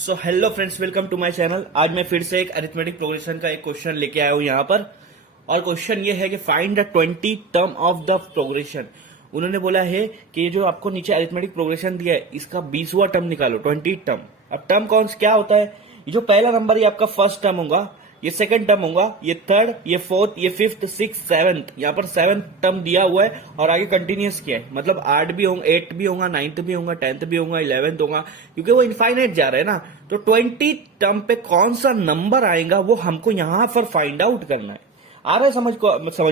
So hello friends, welcome to my channel. आज मैं फिर से एक अरिथमेटिक प्रोग्रेशन का एक क्वेश्चन लेके आया हूं यहाँ पर। और क्वेश्चन ये है कि find the 20 term of the progression. उन्होंने बोला है कि ये जो आपको नीचे अरिथमेटिक प्रोग्रेशन दिया है इसका 20वां टर्म निकालो, 20 टर्म। अब टर्म कौन क्या होता है? ये जो पहला नंबर ये आपका फर्स्ट टर्म होगा, ये सेकंड टर्म होगा, ये थर्ड, ये फोर्थ, ये फिफ्थ, सिक्स, सेवंथ। यहाँ पर 7 टर्म दिया हुआ है और आगे कंटिन्यूस किया है, मतलब 8 भी होंगे, 8 भी होगा, 9th भी होगा, 10th भी होगा, 11th होगा, क्योंकि वो इनफाइनाइट जा रहा है ना। तो 20 टर्म पे कौन सा नंबर आएगा वो हमको यहां पर फाइंड आउट करना है। आ रहा है समझ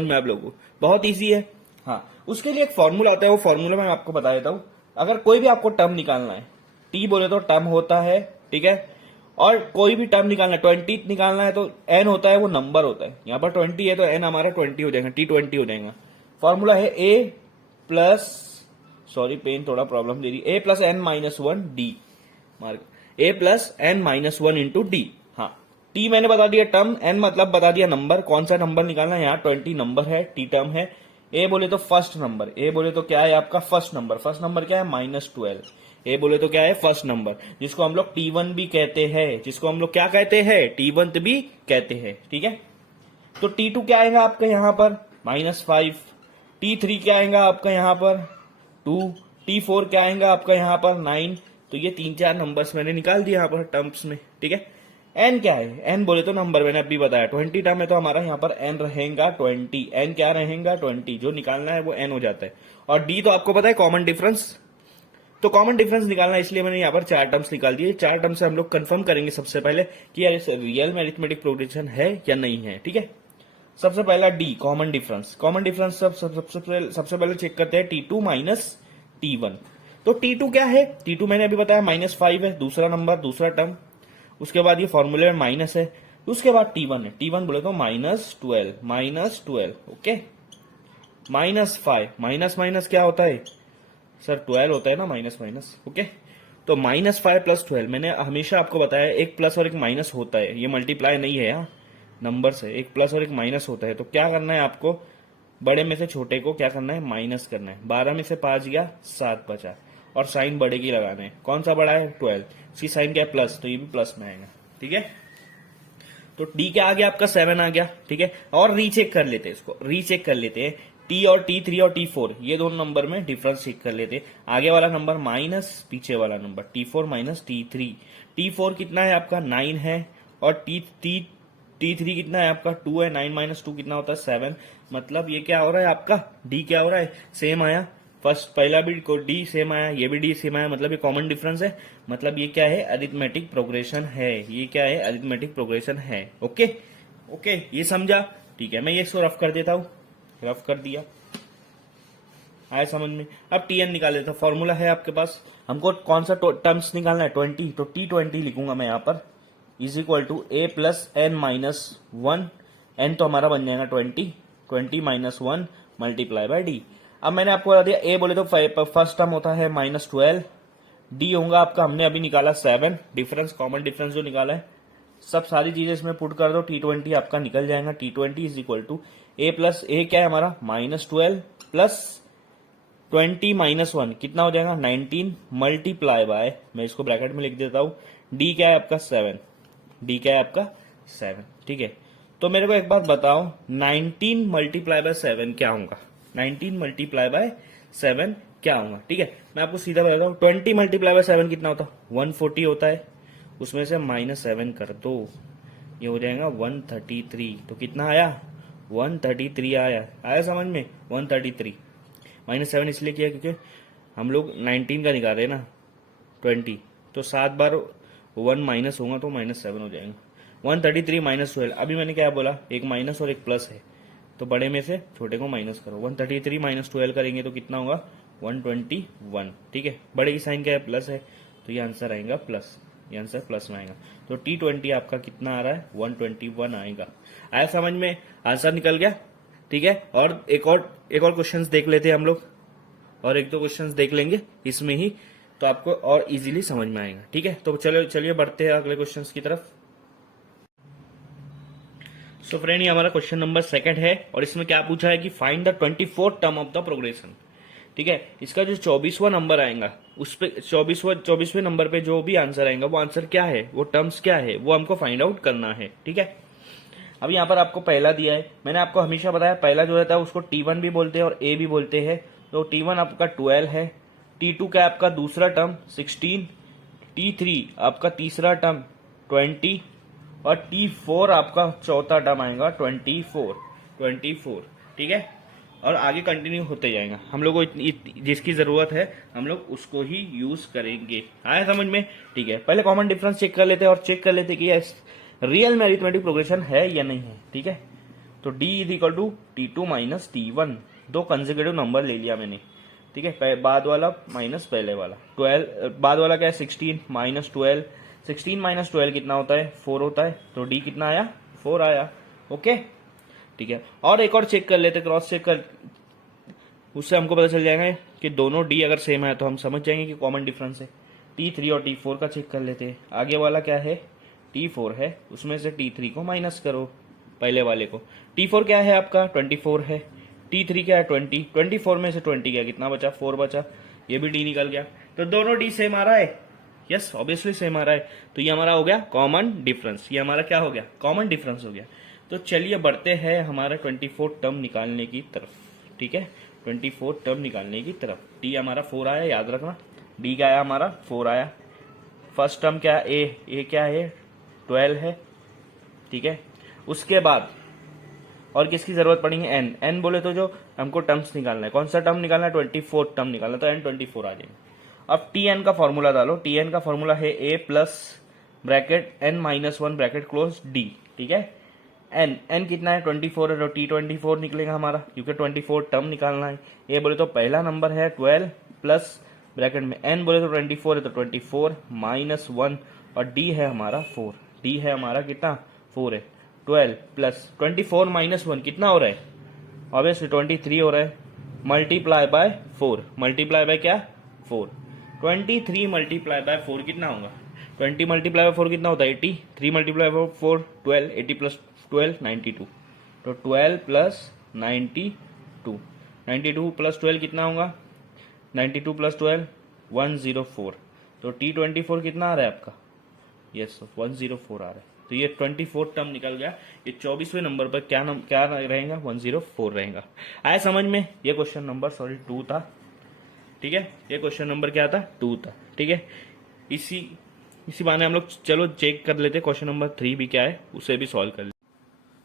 में आप लोगों को? बहुत ईजी है। हाँ, उसके लिए एक फॉर्मूला आता है, वो फॉर्मूला मैं आपको बता देता हूं। अगर कोई भी आपको टर्म निकालना है, टी बोले तो टर्म होता है, ठीक है। और कोई भी टर्म निकालना है, 20 निकालना है तो एन होता है, वो नंबर होता है। यहां पर 20 है तो एन हमारा 20 हो जाएगा, T20 हो जाएगा। फॉर्मूला है ए प्लस, सॉरी पेन थोड़ा प्रॉब्लम दे रही, A plus N minus one D mark, A plus N minus one into D. हाँ, टी मैंने बता दिया टर्म, एन मतलब बता दिया नंबर, कौन सा नंबर निकालना है। यहाँ 20 नंबर है, टी टर्म है। ए बोले तो फर्स्ट नंबर, ए बोले तो क्या है आपका फर्स्ट नंबर। फर्स्ट नंबर क्या है? -12। ए बोले तो क्या है? फर्स्ट नंबर, जिसको हम लोग T1 भी कहते हैं, जिसको हम लोग क्या कहते हैं? T1 भी कहते हैं, ठीक है। तो T2 क्या आएगा आपका यहाँ पर? -5। T3 क्या आएगा आपका यहाँ पर? 2। T4 क्या आएगा आपका यहाँ पर? 9। तो ये 3-4 नंबर्स मैंने निकाल दिए यहाँ पर टर्म्स में, ठीक है। एन क्या है? एन बोले तो नंबर, मैंने अभी बताया 20 टर्म है तो हमारा यहाँ पर एन रहेगा 20। एन क्या रहेगा? 20। जो निकालना है वो एन हो जाता है। और डी तो आपको पता है कॉमन डिफरेंस, तो कॉमन डिफरेंस निकालना है, इसलिए मैंने यहाँ पर 4 टर्म्स निकाल दिए। 4 टर्म से हम लोग कंफर्म करेंगे सबसे पहले कि यार रियल में अरिथमेटिक प्रोग्रेशन है या नहीं है, ठीक है। सबसे पहला D, common difference. Common difference सबसे पहले चेक करते हैं T2 माइनस T1। तो T2 क्या है? T2 मैंने अभी बताया -5 है, दूसरा नंबर, दूसरा टर्म। उसके बाद ये फॉर्मूले में माइनस है। उसके बाद T1 है, T1 बोले तो -12, ओके। -5, माइनस माइनस क्या होता है सर? 12 होता है ना, माइनस माइनस, ओके। तो -5 प्लस 12, मैंने हमेशा आपको बताया एक प्लस और एक माइनस होता है, ये मल्टीप्लाई नहीं है यहाँ नंबर से, एक प्लस और एक माइनस होता है। तो क्या करना है आपको? बड़े में से छोटे को क्या करना है? माइनस करना है। 12 में से 5 गया, 7 बचा, और साइन बड़े की लगाना है। कौन सा बड़ा है? 12। इसकी साइन क्या है? प्लस, तो ये भी प्लस में आएगा, ठीक है। तो डी क्या आ गया आपका? 7 आ गया, ठीक है। और रीचेक कर लेते हैं, इसको रीचेक कर लेते हैं। टी और T3 और T4 ये दोनों नंबर में डिफरेंस चेक कर लेते हैं। आगे वाला नंबर माइनस पीछे वाला number, T4 minus T3। T4 कितना है आपका? 9 है। और T3 कितना है आपका? 2 है। 9 माइनस 2 कितना होता है? 7। मतलब ये क्या हो रहा है आपका? डी क्या हो रहा है? सेम आया। फर्स्ट पहला भी डी सेम आया, ये भी डी सेम आया, मतलब ये कॉमन डिफरेंस है। मतलब ये क्या है? अरिथमेटिक प्रोग्रेशन है। ये क्या है? अरिथमेटिक प्रोग्रेशन है, ओके। ओके, ये समझा? ठीक है, मैं ये इसको रफ कर देता हूं। रफ कर दिया, आया समझ में? अब Tn निकाल लेता हूं। फॉर्मूला है आपके पास, हमको कौन सा टर्म्स निकालना है? 20। तो T20 लिखूंगा मैं यहाँ पर, is equal to A plus N minus one. N तो हमारा बन जाएगा 20, 20 माइनस 1 मल्टीप्लाई बाय डी। अब मैंने आपको बता दिया, ए बोले तो फर्स्ट टर्म होता है -12, डी होगा आपका, हमने अभी निकाला 7। डिफरेंस, कॉमन डिफरेंस जो निकाला है, सब सारी चीजें इसमें पुट कर दो। T20 आपका निकल जाएगा। T20 is equal to A plus, A क्या है हमारा? -12 प्लस 20 माइनस 1 कितना हो जाएगा? 19 मल्टीप्लाई बाय, मैं इसको ब्रैकेट में लिख देता हूं, डी क्या है आपका? 7। डी क्या है आपका? 7, ठीक है। तो मेरे को एक बात बताओ, 19 मल्टीप्लाई बाय 7 क्या होगा? 19 मल्टीप्लाई बाय 7 क्या होगा? ठीक है, मैं आपको सीधा बताता हूँ। 20 मल्टीप्लाई बाय 7 कितना होता? 140 होता है। उसमें से -7 कर दो, ये हो जाएगा 133। तो कितना आया? 133 आया समझ में? 133। -7 इसलिए किया क्योंकि हम लोग 19 का निकाल रहे हैं ना, 20, तो 7 बार 1 माइनस होगा तो -7 हो जाएगा। 133 माइनस 12, अभी मैंने क्या बोला? एक माइनस और एक प्लस है, तो बड़े में से छोटे को माइनस करो। 133 माइनस 12 करेंगे तो कितना होगा? 121, ठीक है। बड़े की साइन क्या है? प्लस है, तो ये आंसर आएगा प्लस, ये आंसर प्लस में आएगा। तो T20 आपका कितना आ रहा है? 121 आएगा। आया समझ में? आंसर निकल गया, ठीक है। और एक और क्वेश्चंस देख लेते हैं हम लोग, और एक दो क्वेश्चंस देख लेंगे इसमें ही, तो आपको और इजीली समझ में आएगा, ठीक है। तो चलिए बढ़ते हैं अगले क्वेश्चंस की तरफ। सो फ्रेंड, ये हमारा क्वेश्चन नंबर 2 है, और इसमें क्या पूछा है कि find the 24th term of the progression. ठीक है। इसका जो 24वां नंबर आएगा उस पे 24वें नंबर पे जो भी आंसर आएगा वो आंसर क्या है, वो टर्म्स क्या है, वो हमको फाइंड आउट करना है। ठीक है। अब यहाँ पर आपको पहला दिया है, मैंने आपको हमेशा बताया पहला जो रहता है उसको T1 भी बोलते हैं और A भी बोलते हैं। तो T1 आपका 12 है, T2 का आपका दूसरा टर्म 16, T3 आपका तीसरा टर्म 20 और T4 आपका चौथा टर्म आएगा 24। ठीक है। और आगे कंटिन्यू होते जाएगा, हम लोग को जिसकी जरूरत है हम लोग उसको ही यूज करेंगे। आया समझ में? ठीक है। पहले कॉमन डिफरेंस चेक कर लेते हैं और चेक कर लेते कि रियल में अरिथमेटिक प्रोग्रेशन है या नहीं है। ठीक है। तो D is equal to T2 minus T1, दो कंसेक्यूटिव नंबर ले लिया मैंने। ठीक है। बाद वाला माइनस पहले वाला 12, बाद वाला क्या है 16 माइनस 12, 16 माइनस 12 कितना होता है 4 होता है। तो D कितना आया 4 आया। ओके। ठीक है। और एक और चेक कर लेते, क्रॉस चेक कर, उससे हमको पता चल जाएगा कि दोनों D अगर सेम है तो हम समझ जाएंगे कि कॉमन डिफरेंस है। T3 और T4 का चेक कर लेते हैं। आगे वाला क्या है T4 है, उसमें से T3 को माइनस करो पहले वाले को। T4 क्या है आपका 24 है, T3 क्या है 20, 24 में से 20 गया कितना बचा 4 बचा, ये भी D निकल गया। तो दोनों D सेम आ रहा है। यस ऑब्वियसली सेम आ रहा है। तो ये हमारा हो गया कॉमन डिफरेंस, ये हमारा क्या हो गया कॉमन डिफरेंस हो गया। तो चलिए बढ़ते हैं हमारा 24 टर्म निकालने की तरफ। ठीक है। 24 टर्म निकालने की तरफ। D हमारा 4 आया, याद रखना D क्या आया हमारा 4 आया। फर्स्ट टर्म क्या है A क्या है 12 है। ठीक है। उसके बाद और किसकी जरूरत पड़ेगी N बोले तो जो हमको टर्म्स निकालना है, कौन सा टर्म निकालना है 24 टर्म निकालना है, तो N 24 आ जाएगा। अब Tn का फॉर्मूला डालो, Tn का फॉर्मूला है A plus bracket N minus 1 bracket close D। ठीक है। N कितना है 24 है तो T24 निकलेगा हमारा, क्योंकि 24 टर्म निकालना है। A बोले तो पहला नंबर है 12 प्लस ब्रैकेट में N बोले तो 24 है तो 24 माइनस 1 और D है हमारा 4। D है हमारा कितना 4 है। 12 प्लस 24 माइनस 1 कितना हो रहा है, ऑब्वियसली 23 हो रहा है। मल्टीप्लाई बाय 4, मल्टीप्लाई बाय क्या 4, 23 मल्टीप्लाई बाय 4 कितना होगा 20 मल्टीप्लाई बाय 4 कितना होता है 80, 3 मल्टीप्लाई बाय 4 12, 80 प्लस 12 92। तो 12 प्लस 92, 92 प्लस 12 कितना होगा 92 प्लस 12 104। तो T24 कितना आ रहा है आपका, यस 104 आ रहा है। तो ये 24 टर्म निकल गया। ये 24वें नंबर पर क्या रहेगा 104 रहेगा। आया समझ में? ये क्वेश्चन नंबर 2 था। ठीक है। ये क्वेश्चन नंबर क्या था 2 था। ठीक है। इसी बहाने हम लोग चलो चेक कर लेते क्वेश्चन नंबर 3 भी क्या है, उसे भी सॉल्व कर लेते।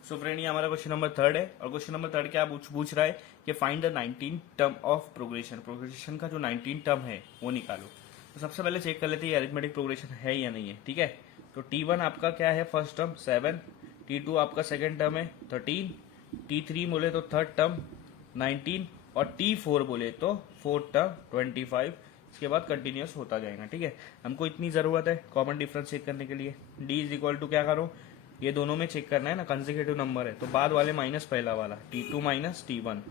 सो फ्रेंड ये हमारा क्वेश्चन नंबर 3 है और क्वेश्चन नंबर 3 क्या पूछ रहा है कि find the 19 term of progression का जो 19 टर्म है वो निकालो। तो सबसे पहले चेक कर लेते हैं अरिथमेटिक प्रोग्रेशन है या नहीं है। ठीक है। तो T1 आपका क्या है फर्स्ट टर्म 7, T2 आपका सेकंड टर्म है 13, T3 बोले तो थर्ड टर्म 19 और T4 बोले तो फोर्थ टर्म 25। इसके बाद कंटिन्यूस होता जाएगा। ठीक है। हमको इतनी जरूरत है कॉमन डिफरेंस चेक करने के लिए। D इज इक्वल टू क्या करो, ये दोनों में चेक करना है ना, कंसेक्यूटिव नंबर है तो बाद वाले माइनस पहला वाला T2 माइनस T1।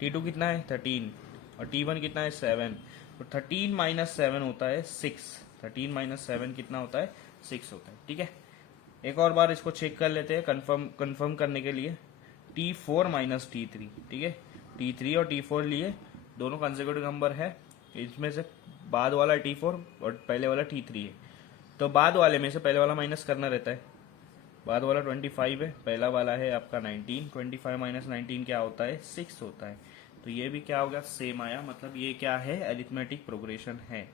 T2 कितना है 13 और T1 कितना है 7। तो 13 माइनस 7 होता है 6, 13 माइनस 7 कितना होता है 6 होता है। ठीक है। एक और बार इसको चेक कर लेते हैं कंफर्म करने के लिए। T4 minus T3। ठीक है। T3 और T4 लिए, दोनों कंसेक्यूटिव नंबर है, इसमें से बाद वाला T4 और पहले वाला T3 है। तो बाद वाले में से पहले वाला माइनस करना रहता है। बाद वाला 25 है, पहला वाला है आपका 19, 25 माइनस 19 क्या होता है 6 होता है। तो ये भी क्या होगा सेम आया, मतलब ये क्या है अरिथमेटिक प्रोग्रेशन है।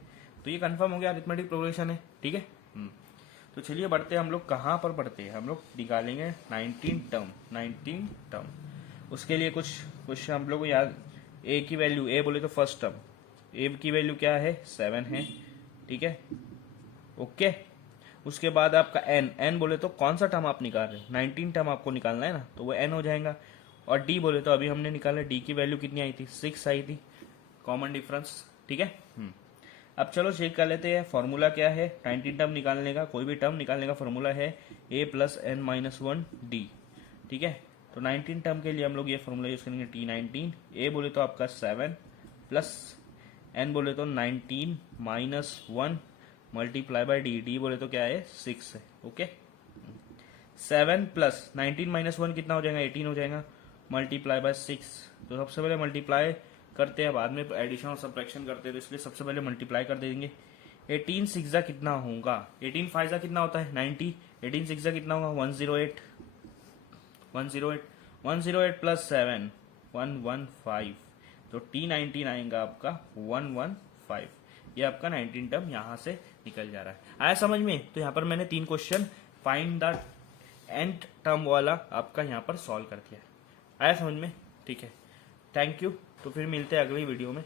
तो ये कंफर्म हो गया अरिथमेटिक प्रोग्रेशन है। ठीक है। तो चलिए बढ़ते हैं, हम लोग कहाँ पर पढ़ते हैं, हम लोग निकालेंगे 19 टर्म। उसके लिए कुछ हम लोग को याद, ए की वैल्यू, ए बोले तो फर्स्ट टर्म, ए की वैल्यू क्या है 7 है। ठीक है। ओके। उसके बाद आपका एन बोले तो कौन सा टर्म आप निकाल रहे हो 19 टर्म आपको निकालना है ना, तो वो एन हो जाएगा। और डी बोले तो अभी हमने निकाला, डी की वैल्यू कितनी आई थी 6 आई थी, कॉमन डिफरेंस। ठीक है। अब चलो चेक कर लेते हैं फॉर्मूला क्या है 19 टर्म निकालने का, कोई भी टर्म निकालने का फॉर्मूला है a plus N minus 1 d. ठीक है। तो 19 टर्म के लिए हम लोग ये फॉर्मूला यूज करेंगे T19। a बोले तो आपका 7 प्लस n बोले तो 19 minus 1 multiply by D, D बोले तो क्या है 6 है। ओके। 7 प्लस 19 माइनस 1 कितना हो जाएगा 18 हो जाएगा, मल्टीप्लाई बाय 6। तो सबसे पहले मल्टीप्लाई करते हैं बाद में, एडिशन और सब्ट्रैक्शन करते हैं, तो इसलिए सबसे पहले मल्टीप्लाई कर देंगे। 18 सिक्स कितना होगा, 18 फाइव कितना होता है 90, 18 सिक्स कितना होगा 108, 108 प्लस 7 115, तो T19 आएगा आपका 115। ये आपका 19 टर्म यहाँ से निकल जा रहा है। आया समझ में? तो यहाँ पर मैंने 3 question find the nth term वाला आपका यहाँ पर सॉल्व कर दिया। आया समझ में? ठीक है, थैंक यू। तो फिर मिलते हैं अगली वीडियो में।